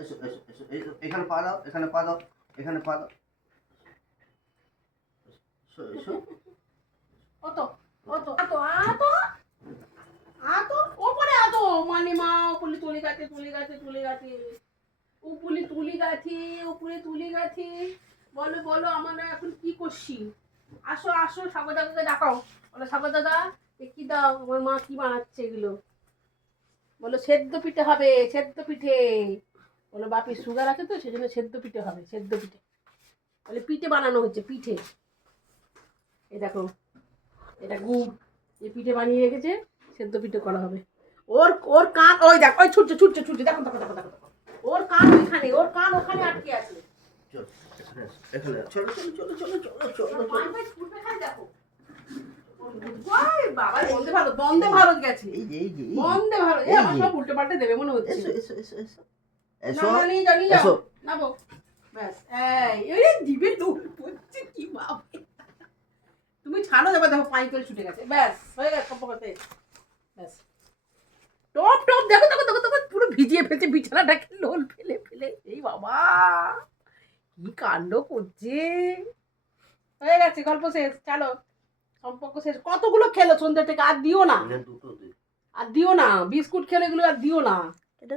এসো এসো এসো এখানে পা দাও, এখানে পা দাও, এখানে পা দাও। এসো এসো। অতো অতো আতো আতো আতো ওপরে আতো মানে মা উপরে তুলি গাছে তুলি গাছে তুলি গাছে উপরে তুলি গাছে উপরে তুলি গাছে। বলো বলো আমরা এখন কি করছি? আসো আসো সাগর দাদাকে ডাকাও। বলো সাগর দাদা কি দাও, আমার মা কি বানাচ্ছে এগুলো? বলো সেদ্ধ পিঠে হবে, সেদ্ধ পিঠে। বলো বাপি সুগার আছে তো সেজন্য সেদ্ধ পিঠে হবে, সেদ্ধ পিঠে। বলে পিঠে বানানো হচ্ছে, পিঠে। এই দেখো এটা গুড়, এই পিঠে বানিয়ে রেখেছে, সেদ্ধ পিঠে করা হবে। ওর ওর কান ওই দেখ, ওই ছুটছে ছুটছে ছুটছে, দেখো দেখো দেখো দেখো। ওর কান ওখানে, ওর কান ওখানে আটকে আছে। চলো এখানে এসো, এখানে চলো চলো চলো চলো চলো চলো চলো। ছুটবে খালি দেখো। ওই বাবা বন্দে ভারত, বন্দে ভারত গেছে। এই যে এই যে বন্দে ভারত, এই আমার সব উল্টে পাল্টে দেবে মনে হচ্ছে। এসো এসো এসো এসো এসো না নিয়ে যাও নিয়ে যাও, এসো। নাবো। ব্যাস এই দিবে দৌড় পড়ছে কি ভাবে। তুমি ছাড়ো, যাবে দেখো পাই করে ছুটে গেছে। ব্যাস হয়ে গেছে সব করতে। ব্যাস টপ টপ দেখো দেখো দেখো দেখো পুরো ভিজিয়ে ফেলছে বিছানাটাকে, লোল ফেলে ফেলে। এই বাবা কি কাণ্ড করছে। হয়ে গেছে, গল্প শেষ, চলো সম্পর্ক শেষ। কতগুলো খেলো সন্ধ্যা থেকে, আর দিও না, দুটো আর দিও না বিস্কুট খেলে এগুলো আর দিও না। এটা